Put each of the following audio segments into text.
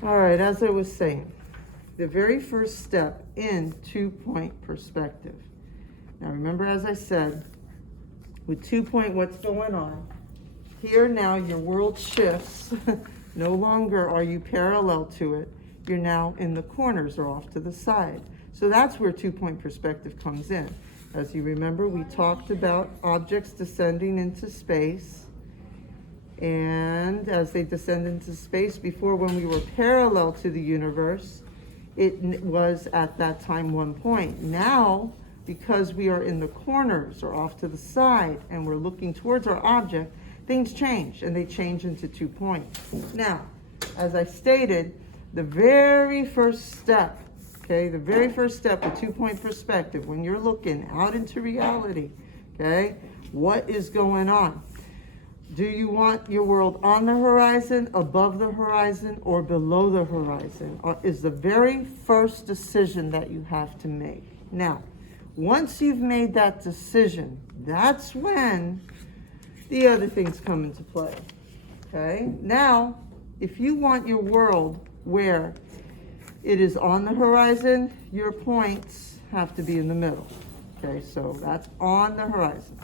All right, as I was saying, the very first step in 2-point perspective. Now remember, as I said, with 2-point, what's going on? Here now your world shifts. No longer are you parallel to it. You're now in the corners or off to the side. So that's where 2-point perspective comes in. As you remember, we talked about objects descending into space. And as they descend into space, before, when we were parallel to the universe, it was at that time 1 point. Now, because we are in the corners or off to the side and we're looking towards our object, things change, and they change into 2 points. Now, as I stated, the very first step, okay, the very first step of 2-point perspective, when you're looking out into reality, okay, what is going on? Do you want your world on the horizon, above the horizon, or below the horizon? Is the very first decision that you have to make. Now, once you've made that decision, that's when the other things come into play. Okay? Now, if you want your world where it is on the horizon, your points have to be in the middle. Okay, so that's on the horizon.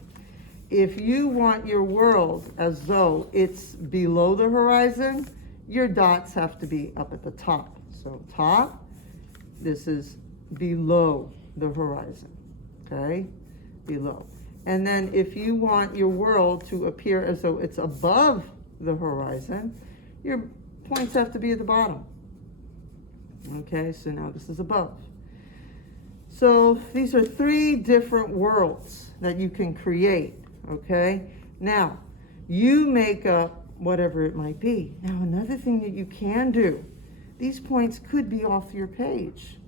If you want your world as though it's below the horizon, your dots have to be up at the top. So top, this is below the horizon, okay? Below. And then if you want your world to appear as though it's above the horizon, your points have to be at the bottom. Okay, so now this is above. So these are 3 different worlds that you can create. Okay, now you make up whatever it might be. Now, another thing that you can do, these points could be off your page.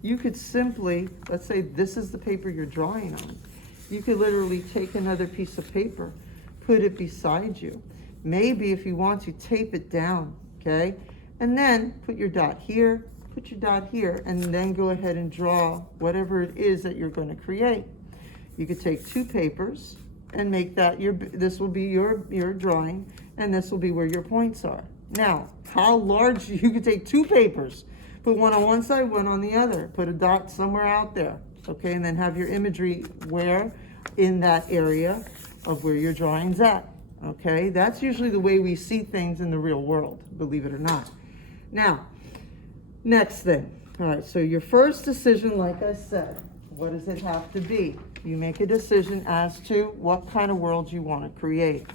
You could simply, let's say this is the paper you're drawing on. You could literally take another piece of paper, put it beside you. Maybe if you want to, tape it down, okay? And then put your dot here, put your dot here, and then go ahead and draw whatever it is that you're going to create. You could take 2 papers and make that this will be your drawing, and this will be where your points are. Now, how large, you could take 2 papers, put one on one side, one on the other, put a dot somewhere out there, okay, and then have your imagery where in that area of where your drawing's at, okay? That's usually the way we see things in the real world, believe it or not. Now, next thing, all right, so your first decision, like I said, what does it have to be? You make a decision as to what kind of world you want to create.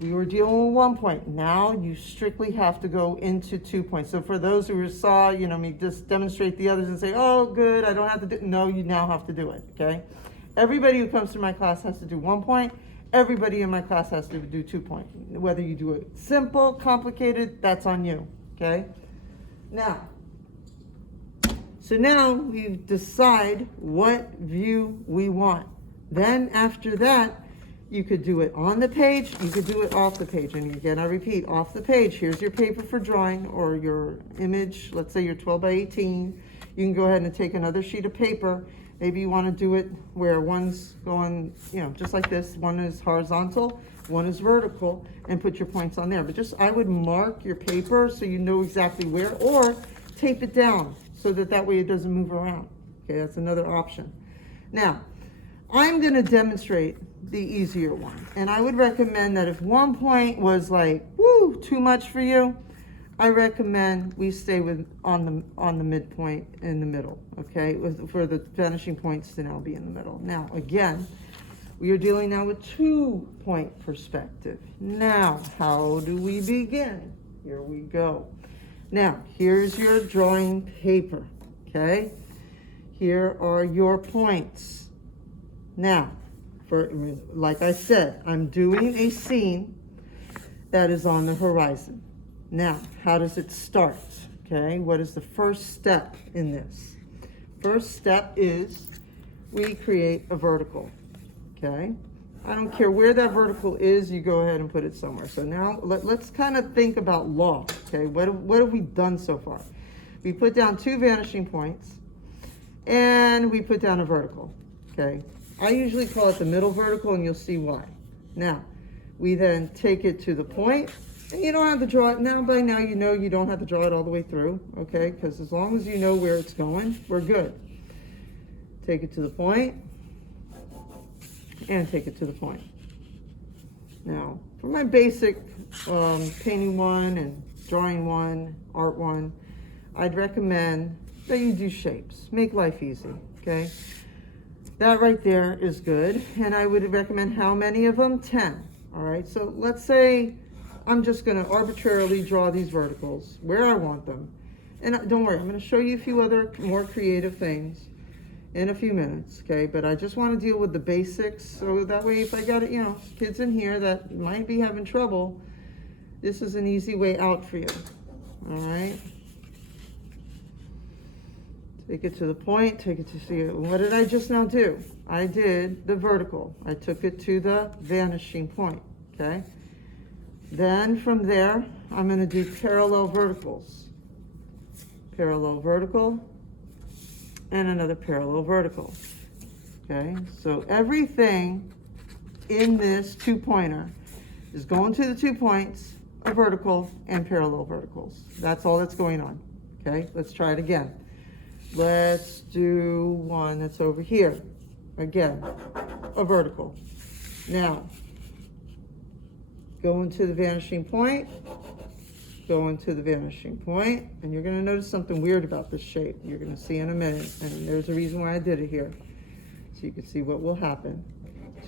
We were dealing with 1 point. Now you strictly have to go into 2 points. So for those who saw, me just demonstrate the others and say, oh, good, I don't have to do, no, you now have to do it, okay? Everybody who comes to my class has to do 1 point. Everybody in my class has to do 2 points. Whether you do it simple, complicated, that's on you, okay? Now, so now we decide what view we want. Then after that, you could do it on the page, you could do it off the page. And again, I repeat, off the page, here's your paper for drawing or your image, let's say you're 12 by 18. You can go ahead and take another sheet of paper. Maybe you want to do it where one's going, just like this. One is horizontal, one is vertical, and put your points on there. But I would mark your paper so you know exactly where, or tape it down so that way it doesn't move around. Okay, that's another option. Now, I'm going to demonstrate the easier one. And I would recommend that if 1 point was like, woo, too much for you, I recommend we stay on the midpoint in the middle, okay? For the vanishing points to now be in the middle. Now, again, we are dealing now with 2-point perspective. Now, how do we begin? Here we go. Now, here's your drawing paper, okay? Here are your points. Now, like I said, I'm doing a scene that is on the horizon. Now, how does it start? Okay, what is the first step in this? First step is we create a vertical, okay? I don't care where that vertical is, you go ahead and put it somewhere. So now let's kind of think about law, okay? What have we done so far? We put down 2 vanishing points and we put down a vertical, okay? I usually call it the middle vertical, and you'll see why. Now, we then take it to the point, And you don't have to draw it, by now you know you don't have to draw it all the way through, okay? Because as long as you know where it's going, we're good. Take it to the point, and take it to the point. Now, for my basic painting one and drawing one, art one, I'd recommend that you do shapes. Make life easy, okay? That right there is good. And I would recommend how many of them? 10, all right? So let's say I'm just gonna arbitrarily draw these verticals where I want them. And don't worry, I'm gonna show you a few other more creative things in a few minutes, okay? But I just wanna deal with the basics, so that way if I got, kids in here that might be having trouble, this is an easy way out for you, all right? Take it to the point, take it to see it. What did I just now do? I did the vertical. I took it to the vanishing point, okay? Then from there, I'm gonna do parallel verticals. Parallel vertical, and another parallel vertical, okay? So everything in this two-pointer is going to the 2 points, a vertical and parallel verticals. That's all that's going on, okay? Let's try it again. Let's do one that's over here. Again, a vertical. Now, go into the vanishing point, go into the vanishing point, and you're gonna notice something weird about this shape. You're gonna see in a minute, and there's a reason why I did it here. So you can see what will happen.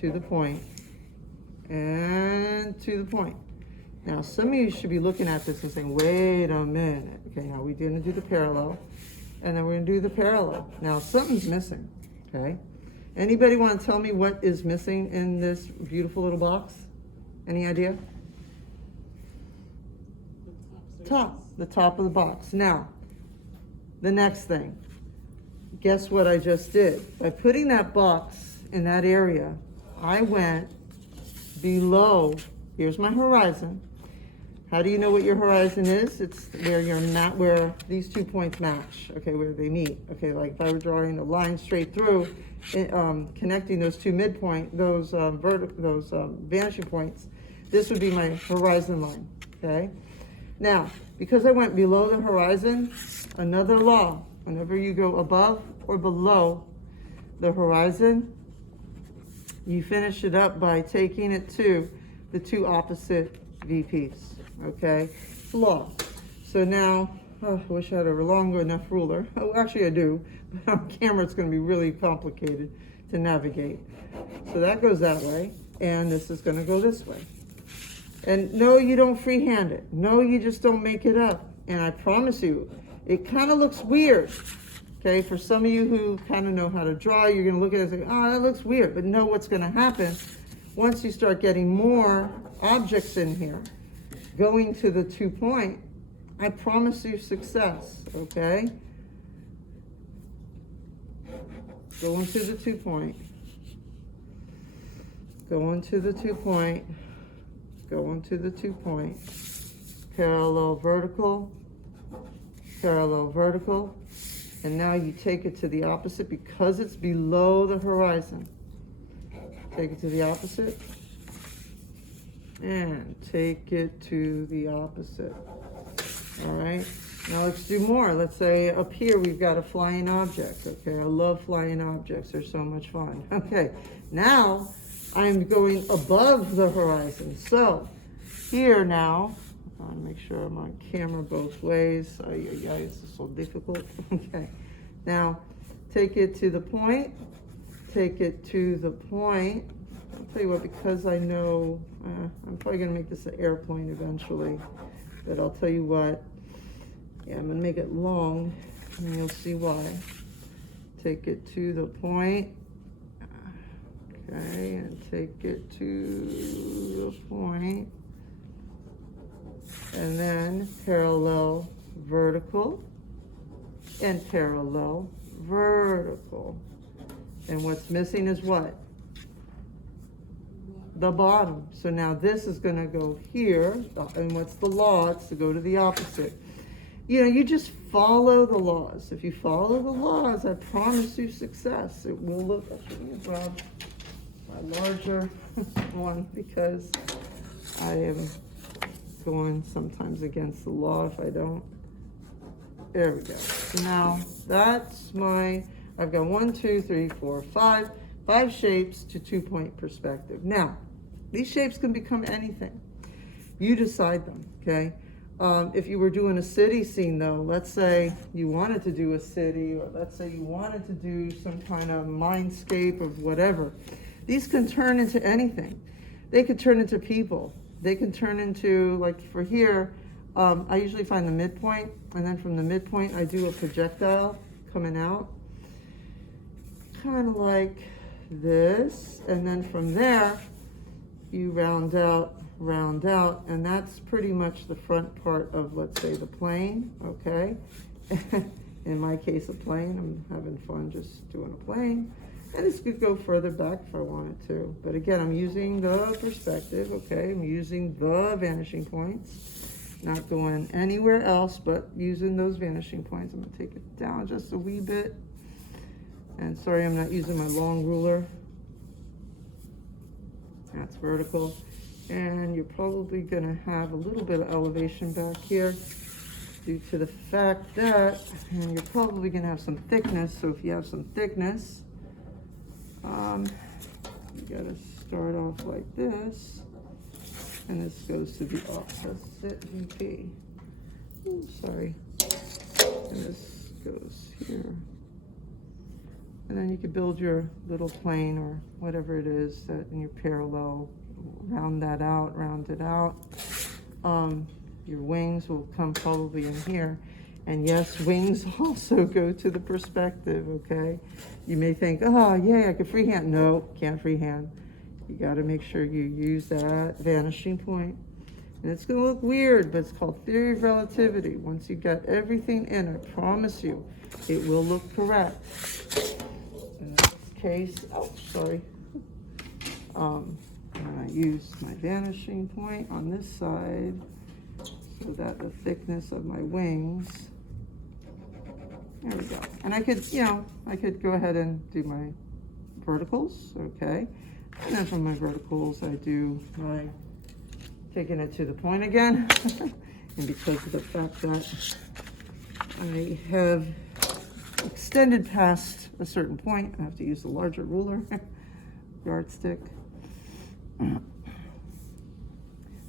To the point, and to the point. Now, some of you should be looking at this and saying, wait a minute. Okay, now we're gonna do the parallel, and then we're gonna do the parallel. Now, something's missing, okay? Anybody wanna tell me what is missing in this beautiful little box? Any idea? The top of the box. Now, the next thing. Guess what I just did? By putting that box in that area, I went below, here's my horizon. How do you know what your horizon is? It's where you're not, where these 2 points match, okay, where they meet. Okay, like if I were drawing a line straight through, connecting those two midpoint, those vanishing points, this would be my horizon line, okay? Now, because I went below the horizon, another law, whenever you go above or below the horizon, you finish it up by taking it to the two opposite VPs, okay? It's law. So now, I wish I had a longer enough ruler. Oh, actually I do, but on camera it's gonna be really complicated to navigate. So that goes that way, and this is gonna go this way. And no, you don't freehand it. No, you just don't make it up. And I promise you, it kind of looks weird. Okay, for some of you who kind of know how to draw, you're gonna look at it and say, oh, that looks weird. But know what's gonna happen once you start getting more objects in here, going to the 2 point, I promise you success, okay? Go into the 2 point. Go into the 2 point. Go into the 2 point. Parallel vertical, parallel vertical. And now you take it to the opposite because it's below the horizon. Take it to the opposite. And take it to the opposite. All right, now let's do more. Let's say up here we've got a flying object, okay? I love flying objects, they're so much fun. Okay, now I'm going above the horizon. So here now, I want to make sure I'm on camera both ways. This is so difficult. Okay, now take it to the point, take it to the point. I'll tell you what, because I know, I'm probably gonna make this an airplane eventually, but I'll tell you what, yeah, I'm gonna make it long, and you'll see why. Take it to the point, okay, and take it to the point, and then parallel vertical, and parallel vertical. And what's missing is what? The bottom. So now this is gonna go here, and what's the law? It's to go to the opposite. You know, you just follow the laws. If you follow the laws, I promise you success. It will look, I'm gonna grab my larger one because I am going sometimes against the law if I don't. There we go. So now that's I've got 1, 2, 3, 4, 5 shapes to 2-point perspective. Now, these shapes can become anything. You decide them, okay? If you were doing a city scene though, let's say you wanted to do a city, or let's say you wanted to do some kind of mindscape of whatever, these can turn into anything. They could turn into people. They can turn into, like for here, I usually find the midpoint, and then from the midpoint I do a projectile coming out, kind of like this, and then from there you round out, and that's pretty much the front part of, let's say, the plane, okay? In my case, a plane. I'm having fun just doing a plane. And this could go further back if I wanted to. But again, I'm using the perspective, okay? I'm using the vanishing points. Not going anywhere else, but using those vanishing points. I'm gonna take it down just a wee bit. And sorry, I'm not using my long ruler. That's vertical. And you're probably gonna have a little bit of elevation back here due to the fact that, and you're probably gonna have some thickness. So if you have some thickness, you gotta start off like this, and this goes to the opposite VP. Ooh, sorry. And this goes here. And then you could build your little plane or whatever it is that in your parallel, round that out, round it out. Your wings will come probably in here. And yes, wings also go to the perspective, okay? You may think, oh, yeah, I could freehand. No, can't freehand. You gotta make sure you use that vanishing point. And it's gonna look weird, but it's called theory of relativity. Once you got everything in, I promise you, it will look correct. In this case, oh, sorry. I use my vanishing point on this side so that the thickness of my wings, there we go. And I could, I could go ahead and do my verticals, okay? And then from my verticals, I do my taking it to the point again. And because of the fact that I have extended past a certain point, I have to use the larger ruler, yardstick.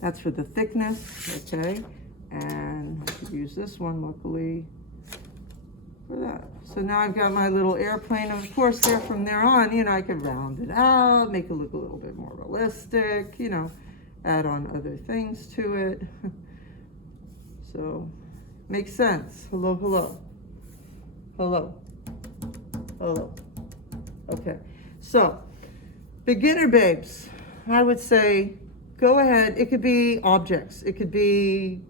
That's for the thickness, okay? And I could use this one, luckily, for that. So now I've got my little airplane. Of course, from there on, I could round it out, make it look a little bit more realistic, add on other things to it. So, makes sense. Hello, hello. Hello. Hello. Okay. So, beginner babes, I would say go ahead. It could be objects. It could be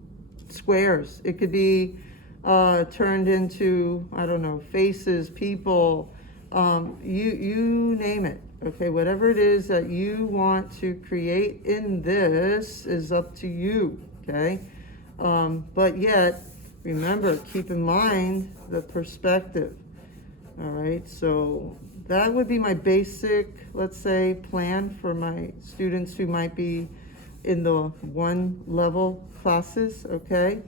squares. It could be turned into, I don't know, faces, people, you name it. Okay, whatever it is that you want to create in this is up to you, okay? But yet, remember, keep in mind the perspective, all right? So that would be my basic, let's say, plan for my students who might be in the 1 level classes, okay?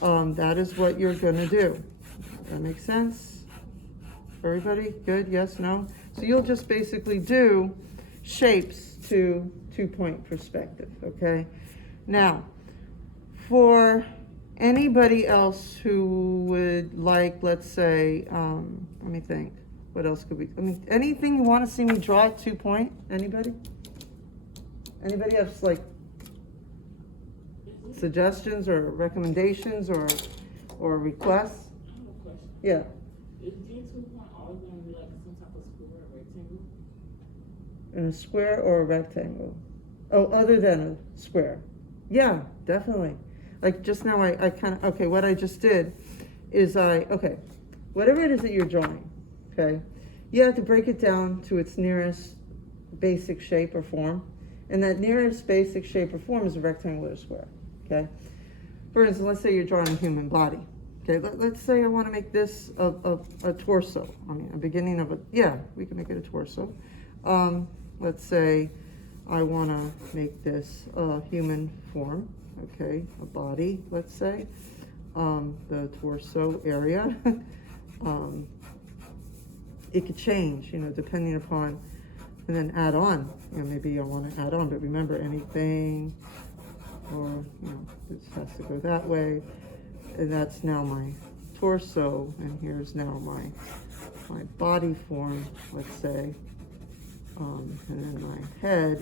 That is what you're gonna do. That makes sense? Everybody, good, yes, no? So you'll just basically do shapes to 2-point perspective, okay? Now, for anybody else who would like, let's say, let me think, what else could we, anything you wanna see me draw at 2-point, anybody? Anybody have like suggestions or recommendations or requests? I have a question. Yeah. Is D2-point always going to be like some type of square or rectangle? In a square or a rectangle? Oh, other than a square. Yeah, definitely. Like just now I kind of, okay, what I just did is okay, whatever it is that you're drawing, okay, you have to break it down to its nearest basic shape or form. And that nearest basic shape or form is a rectangle or a square, okay? For instance, let's say you're drawing a human body. Okay, let's say I want to make this a torso. A beginning of we can make it a torso. Let's say I want to make this a human form, okay, a body, let's say, the torso area. It could change, depending upon, and then add on, maybe I want to add on, but remember anything, or, this has to go that way, and that's now my torso, and here's now my body form, let's say, and then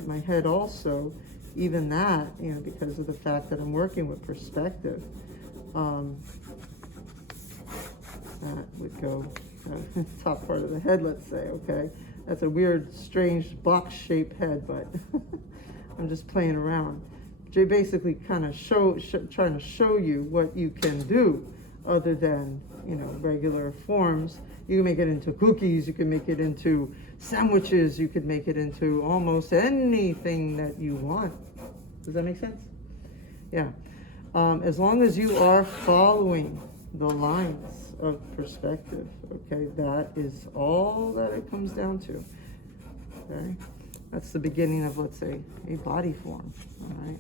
my head also, even that, because of the fact that I'm working with perspective, that would go top part of the head, let's say, okay? That's a weird, strange box-shaped head, but I'm just playing around. Jay basically kind of trying to show you what you can do other than, regular forms. You can make it into cookies, you can make it into sandwiches, you could make it into almost anything that you want. Does that make sense? Yeah. As long as you are following the lines of perspective, okay, that is all that it comes down to. Okay, that's the beginning of, let's say, a body form. All right,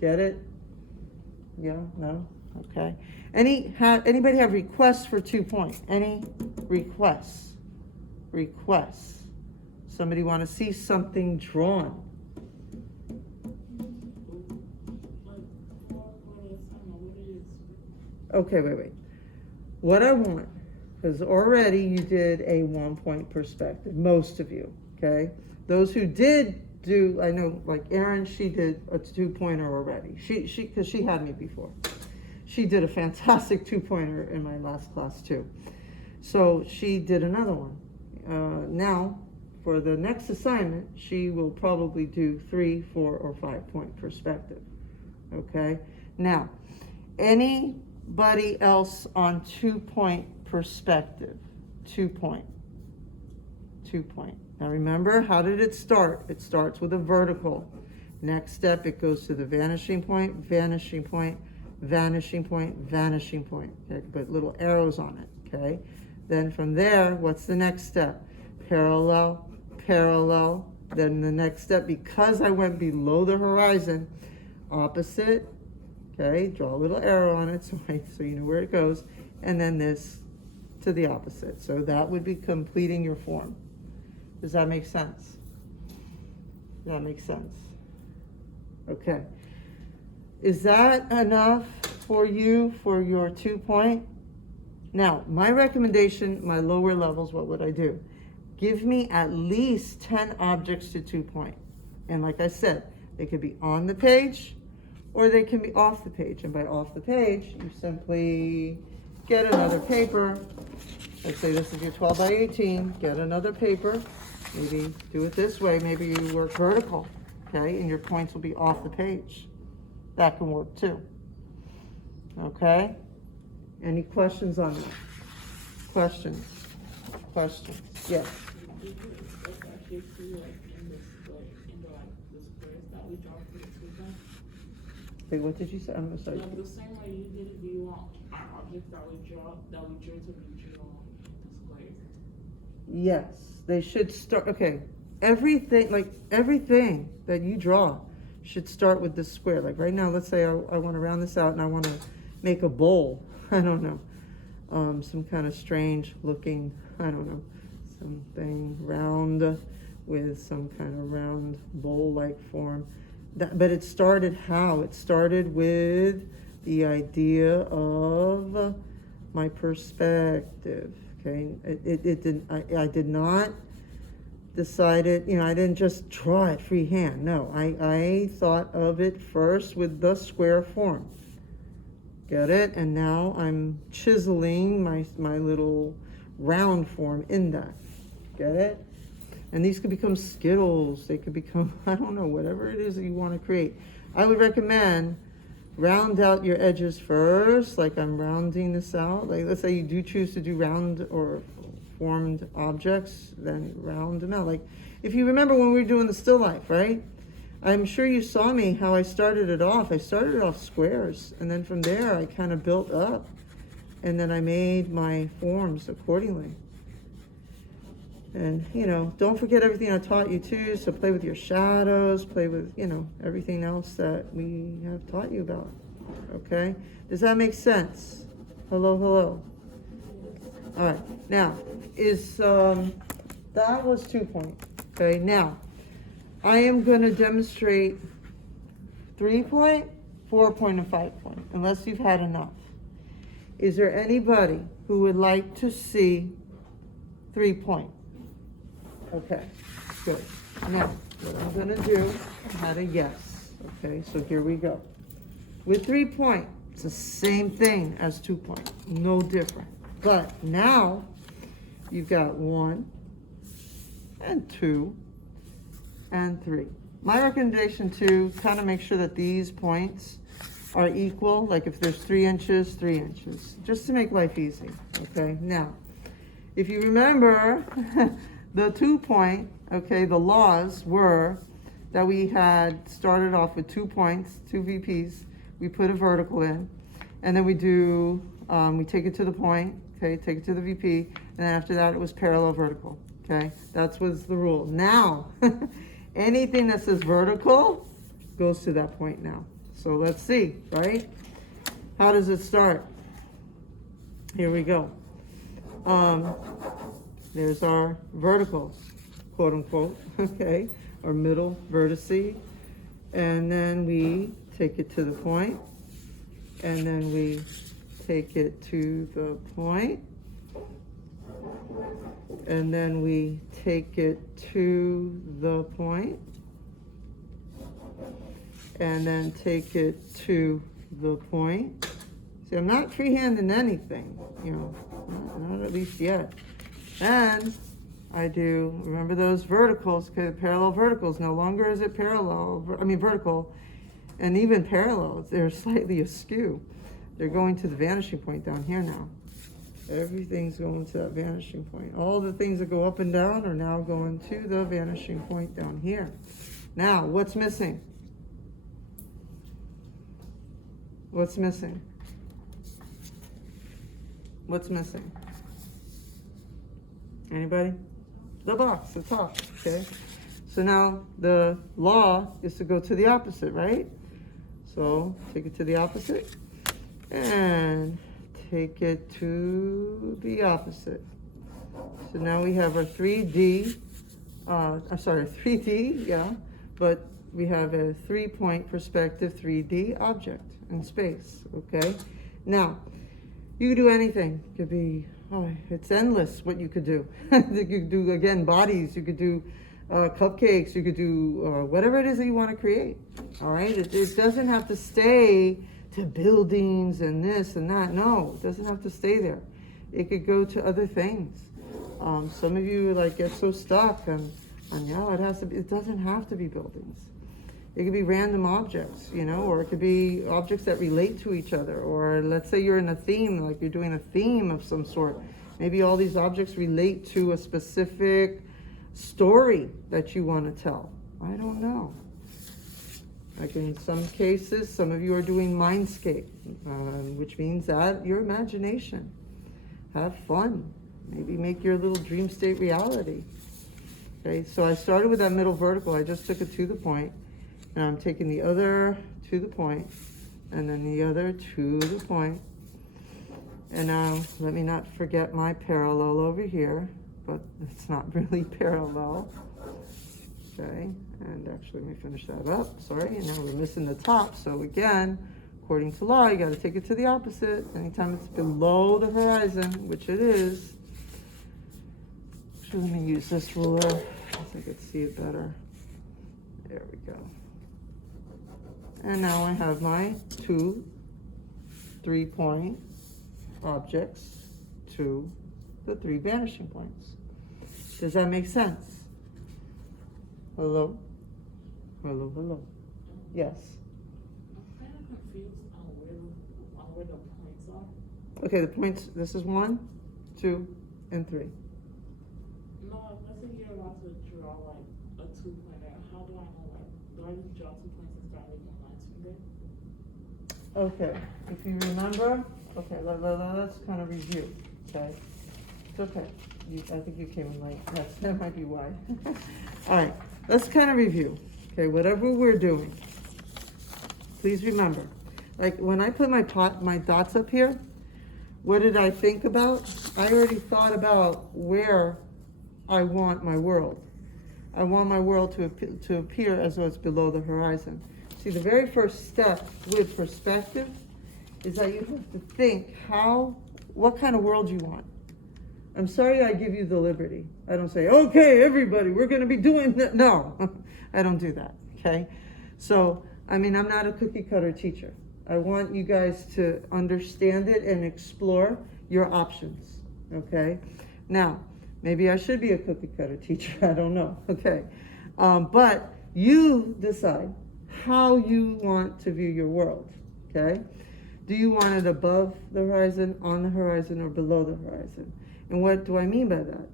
get it? Yeah, no, okay. Anybody have requests for 2 point? Any requests? Somebody want to see something drawn? Okay, wait. What I want, because already you did a 1 point perspective, most of you, okay? Those who did do, I know, like Erin, she did a 2-pointer already. Because she had me before. She did a fantastic 2-pointer in my last class too. So she did another one. Now, for the next assignment, she will probably do 3, 4, or 5 point perspective, okay? Now, anybody else on 2 point perspective? 2 point. Now remember, how did it start? It starts with a vertical. Next step, it goes to the vanishing point, vanishing point, vanishing point, vanishing point. Okay, put little arrows on it, okay? Then from there, what's the next step? Parallel, parallel. Then the next step, because I went below the horizon, opposite. Okay, draw a little arrow on it so you know where it goes, and then this to the opposite. So that would be completing your form. Does that make sense? That makes sense. Okay. Is that enough for you for your 2 point? Now, my recommendation, my lower levels, what would I do? Give me at least 10 objects to 2 point. And like I said, they could be on the page, or they can be off the page. And by off the page, you simply get another paper. Let's say this is your 12 by 18. Get another paper. Maybe do it this way. Maybe you work vertical, okay? And your points will be off the page. That can work too. Okay? Any questions on that? Questions? Yes. Wait, what did you say? I'm sorry. The same way you did it, do you want objects that we drew to be drawn the squares? Yes, they should start. Okay, everything that you draw should start with this square. Like right now, let's say I want to round this out and I want to make a bowl. I don't know, some kind of strange looking, I don't know, something round with some kind of round bowl-like form. But it started how? It started with the idea of my perspective. Okay, I did not decide it. I didn't just draw it freehand. No, I thought of it first with the square form. Get it? And now I'm chiseling my little round form in that. Get it? And these could become Skittles. They could become, I don't know, whatever it is that you want to create. I would recommend round out your edges first, like I'm rounding this out. Like let's say you do choose to do round or formed objects, then round them out. Like if you remember when we were doing the still life, right? I'm sure you saw me how I started it off. I started it off squares, and then from there I kind of built up, and then I made my forms accordingly. And, you know, don't forget everything I taught you too. So play with your shadows, play with, you know, everything else that we have taught you about. Okay? Does that make sense? Hello, hello. All right. Now, that was 2 point. Okay? Now, I am going to demonstrate 3 point, 4 point, and 5 point, unless you've had enough. Is there anybody who would like to see 3 point? Okay, good. Now, what I'm gonna do, I had a yes. Okay, so here we go. With 3 point, it's the same thing as 2 point, no different. But now, you've got 1, and 2, and 3. My recommendation to kind of make sure that these points are equal, like if there's 3 inches, 3 inches, just to make life easy, okay? Now, if you remember, the 2 point, okay, the laws were that we had started off with 2 points, 2 VPs, we put a vertical in, and then we take it to the point, okay, take it to the VP, and then after that it was parallel vertical, okay? That was the rule. Now, anything that says vertical goes to that point now. So let's see, right? How does it start? Here we go. There's our verticals, quote unquote, okay, our middle vertice. And then we take it to the point, and then we take it to the point, and then we take it to the point, and then take it to the point. See, I'm not freehanding anything, you know, not at least yet. And I do, remember those verticals, okay, parallel verticals, no longer is it vertical, and even parallel, they're slightly askew. They're going to the vanishing point down here now. Everything's going to that vanishing point. All the things that go up and down are now going to the vanishing point down here. Now, what's missing? What's missing? What's missing? Anybody? The box, the top, okay? So now the law is to go to the opposite, right? So take it to the opposite and take it to the opposite. So now we have our 3D, 3D, yeah, but we have a 3 point perspective 3D object in space, okay? Now, you could do anything. It could be, it's endless what you could do. You could do, again, bodies. You could do cupcakes. You could do whatever it is that you want to create. All right? It doesn't have to stay to buildings and this and that. No, it doesn't have to stay there. It could go to other things. Some of you get so stuck and yeah, it doesn't have to be buildings. It could be random objects, you know, or it could be objects that relate to each other. Or let's say you're in a theme, like you're doing a theme of some sort. Maybe all these objects relate to a specific story that you want to tell. I don't know. Like in some cases, some of you are doing mindscape, which means that your imagination. Have fun. Maybe make your little dream state reality. Okay, so I started with that middle vertical. I just took it to the point. And I'm taking the other to the point, and then the other to the point. And now, let me not forget my parallel over here, but it's not really parallel. Okay, and actually, let me finish that up. Sorry, and now we're missing the top. So again, according to law, you got to take it to the opposite. Anytime it's below the horizon, which it is. Actually, let me use this ruler so I can see it better. There we go. And now I have my 2 3-point objects to the 3 vanishing points. Does that make sense? Hello? Hello, hello. Yes. I'm kind of confused on where the points are. Okay, the points, this is 1, 2, and 3. No, let's say you're about to draw a 2-pointer. How do I know, do I just draw 2 points and start making lines from there? Okay, if you remember, okay, let's kind of review, okay? It's okay. I think you came in late. That might be why. All right, let's kind of review. Okay, whatever we're doing, please remember, like when I put my dots up here, what did I think about? I already thought about where I want my world. I want my world to appear as though it's below the horizon. See, the very first step with perspective is that you have to think what kind of world you want. I'm sorry I give you the liberty. I don't say, okay, everybody, we're going to be doing that. No, I don't do that, okay? So, I mean, I'm not a cookie cutter teacher. I want you guys to understand it and explore your options, okay? Now, maybe I should be a cookie cutter teacher. I don't know, okay? But you decide how you want to view your world, okay? Do you want it above the horizon, on the horizon, or below the horizon? And what do I mean by that?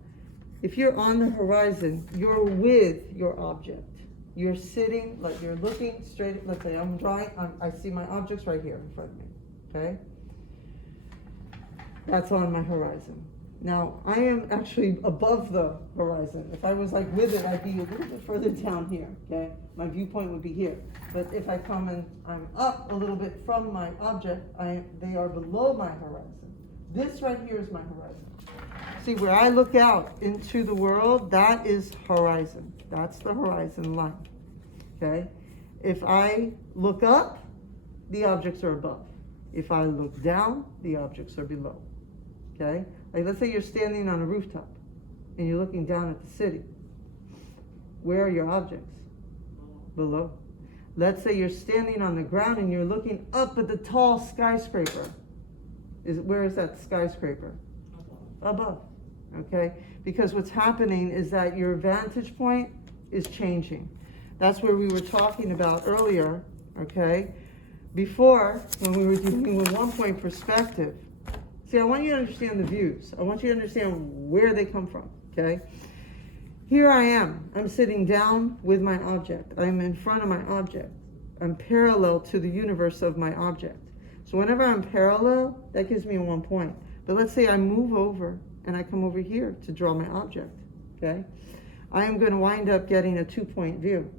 If you're on the horizon, you're with your object. You're sitting, like you're looking straight, let's say I'm drawing, I see my objects right here in front of me, okay? That's on my horizon. Now, I am actually above the horizon. If I was like with it, I'd be a little bit further down here, okay? My viewpoint would be here. But if I come and I'm up a little bit from my object, they are below my horizon. This right here is my horizon. See, where I look out into the world, that is horizon. That's the horizon line, okay? If I look up, the objects are above. If I look down, the objects are below, okay? Like let's say you're standing on a rooftop and you're looking down at the city. Where are your objects? Below. Let's say you're standing on the ground and you're looking up at the tall skyscraper. Where is that skyscraper? Above. Okay? Because what's happening is that your vantage point is changing. That's where we were talking about earlier, okay? Before, when we were dealing with 1 point perspective. See, I want you to understand the views. I want you to understand where they come from, okay? Here I am. I'm sitting down with my object. I'm in front of my object. I'm parallel to the universe of my object. So whenever I'm parallel, that gives me a 1 point. But let's say I move over and I come over here to draw my object, okay? I am going to wind up getting a 2 point view,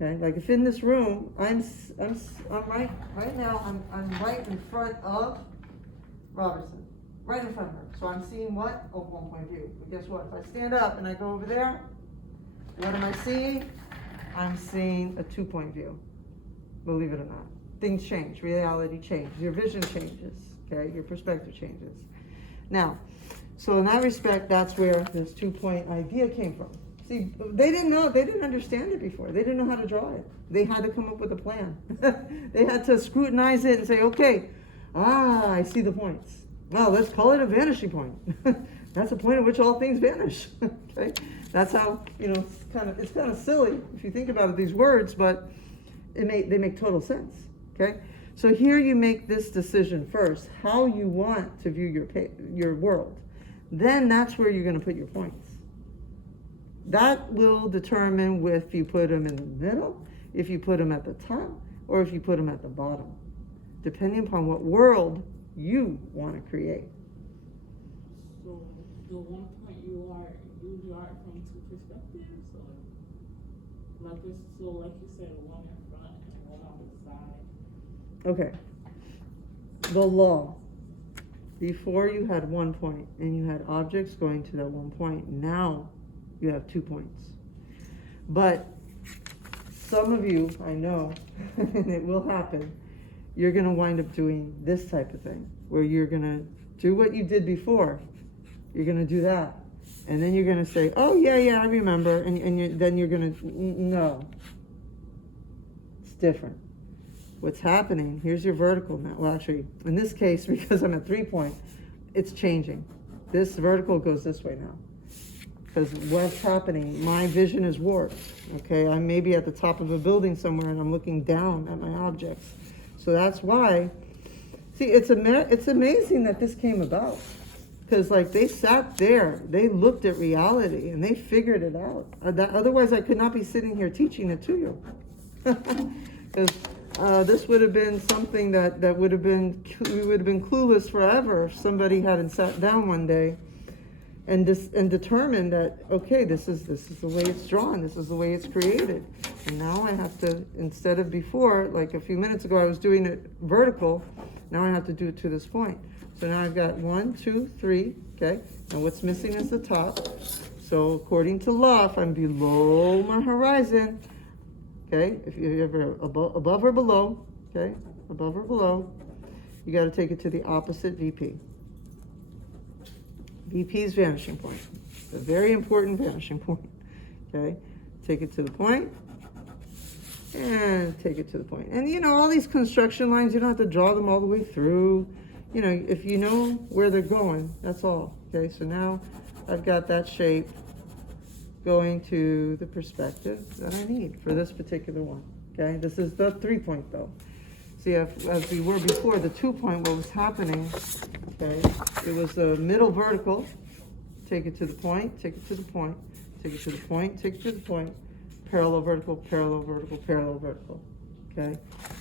okay? Like if in this room, I'm right now, I'm right in front of Robertson, right in front of her. So I'm seeing what? A 1 point view. But guess what? If I stand up and I go over there, what am I seeing? I'm seeing a 2 point view. Believe it or not. Things change, reality changes, your vision changes, okay? Your perspective changes. Now, so in that respect, that's where this 2 point idea came from. See, they didn't know, they didn't understand it before. They didn't know how to draw it. They had to come up with a plan. They had to scrutinize it and say, okay, I see the points. Well, let's call it a vanishing point. That's a point at which all things vanish. Okay, that's how, it's kind of silly if you think about it, these words, but they make total sense. Okay, so here you make this decision first, how you want to view your world. Then that's where you're going to put your points. That will determine if you put them in the middle, if you put them at the top, or if you put them at the bottom, depending upon what world you want to create. So the 1 point you draw it from 2 perspectives, or like this? So like you said, one in front and one on the side. Okay. The law. Before you had 1 point and you had objects going to that 1 point. Now you have 2 points. But some of you, I know, and it will happen, you're going to wind up doing this type of thing, where you're going to do what you did before. You're going to do that. And then you're going to say, oh, yeah, I remember. Then you're going to, no. It's different. What's happening, here's your vertical now. Well, actually, in this case, because I'm at 3 point, it's changing. This vertical goes this way now. Because what's happening, my vision is warped. Okay, I may be at the top of a building somewhere and I'm looking down at my objects. So that's why, see, it's amazing that this came about. Because like they sat there, they looked at reality and they figured it out. Otherwise I could not be sitting here teaching it to you. Because this would have been something that we would have been clueless forever if somebody hadn't sat down one day and determine that, okay, this is the way it's drawn, this is the way it's created. And now I have to, instead of before, like a few minutes ago, I was doing it vertical, now I have to do it to this point. So now I've got 1, 2, 3, okay? Now what's missing is the top. So according to Luff, I'm below my horizon, okay? If you ever above or below, okay? Above or below, you got to take it to the opposite VP. VP's vanishing point, a very important vanishing point, okay? Take it to the point, and take it to the point. And you know, all these construction lines, you don't have to draw them all the way through. You know, if you know where they're going, that's all, okay? So now I've got that shape going to the perspective that I need for this particular one, okay? This is the 3-point though. See, as we were before, the 2-point, what was happening, okay, it was the middle vertical, take it to the point, take it to the point, take it to the point, take it to the point, parallel vertical, parallel vertical, parallel vertical, okay?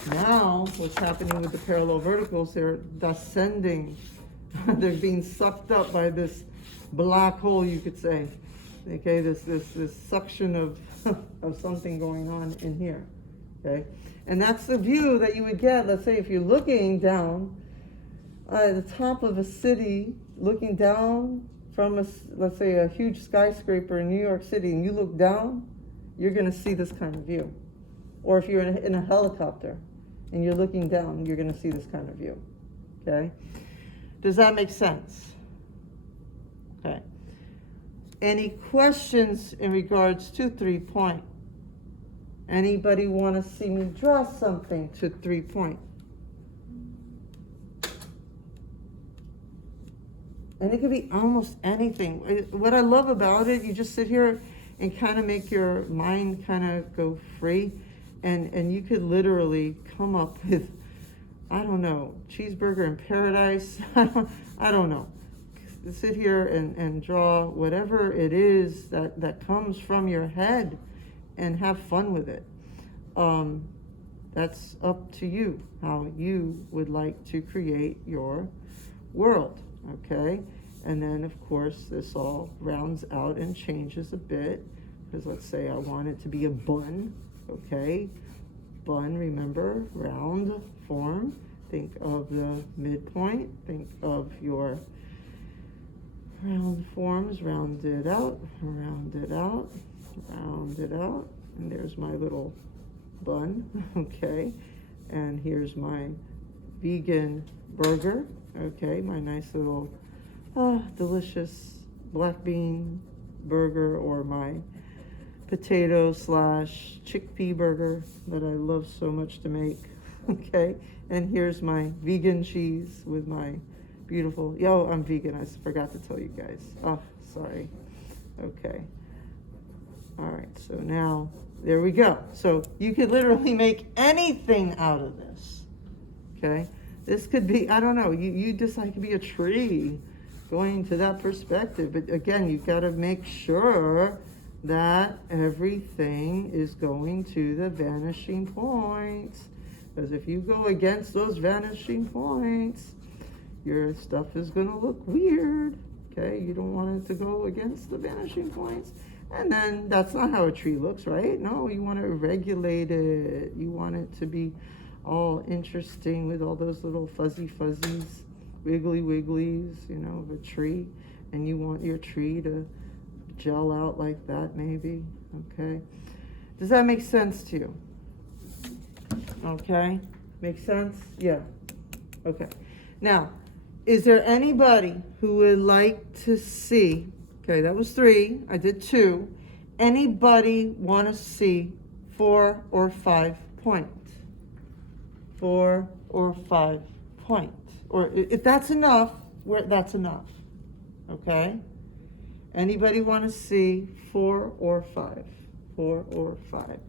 Now, what's happening with the parallel verticals, they're descending, they're being sucked up by this black hole, you could say, okay, this suction of, of something going on in here, okay? And that's the view that you would get, let's say if you're looking down at the top of a city, looking down from let's say a huge skyscraper in New York City, and you look down, you're gonna see this kind of view. Or if you're in a helicopter and you're looking down, you're gonna see this kind of view, okay? Does that make sense? Okay. Any questions in regards to 3-point? Anybody want to see me draw something to 3-point? And it could be almost anything. What I love about it, you just sit here and kind of make your mind kind of go free, and you could literally come up with, I don't know, cheeseburger in paradise. I don't know. Sit here and draw whatever it is that comes from your head, and have fun with it. That's up to you, how you would like to create your world, okay? And then, of course, this all rounds out and changes a bit, because let's say I want it to be a bun, okay? Bun, remember, round form. Think of the midpoint, think of your round forms, round it out, round it out, round it out, and there's my little bun, okay? And here's my vegan burger, okay? My nice little delicious black bean burger, or my potato / chickpea burger that I love so much to make, okay? And here's my vegan cheese with my beautiful, I'm vegan, I forgot to tell you guys. Oh, sorry. Okay. All right, so now, there we go. So you could literally make anything out of this, okay? This could be, I don't know, you decide it could be a tree going to that perspective. But again, you've got to make sure that everything is going to the vanishing points. Because if you go against those vanishing points, your stuff is going to look weird, okay? You don't want it to go against the vanishing points. And then that's not how a tree looks, right? No, you want to regulate it. You want it to be all interesting with all those little fuzzies, wiggly wigglies, of a tree. And you want your tree to gel out like that, maybe, okay? Does that make sense to you? Okay, make sense? Yeah, okay. Now, is there anybody who would like to see, okay, that was 3, I did 2. Anybody want to see 4 or 5 point? 4 or 5 point. Or if that's enough, that's enough, okay? Anybody want to see 4 or 5? 4 or 5.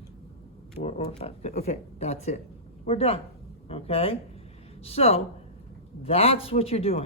4 or 5. Okay, that's it. We're done, okay? So, that's what you're doing.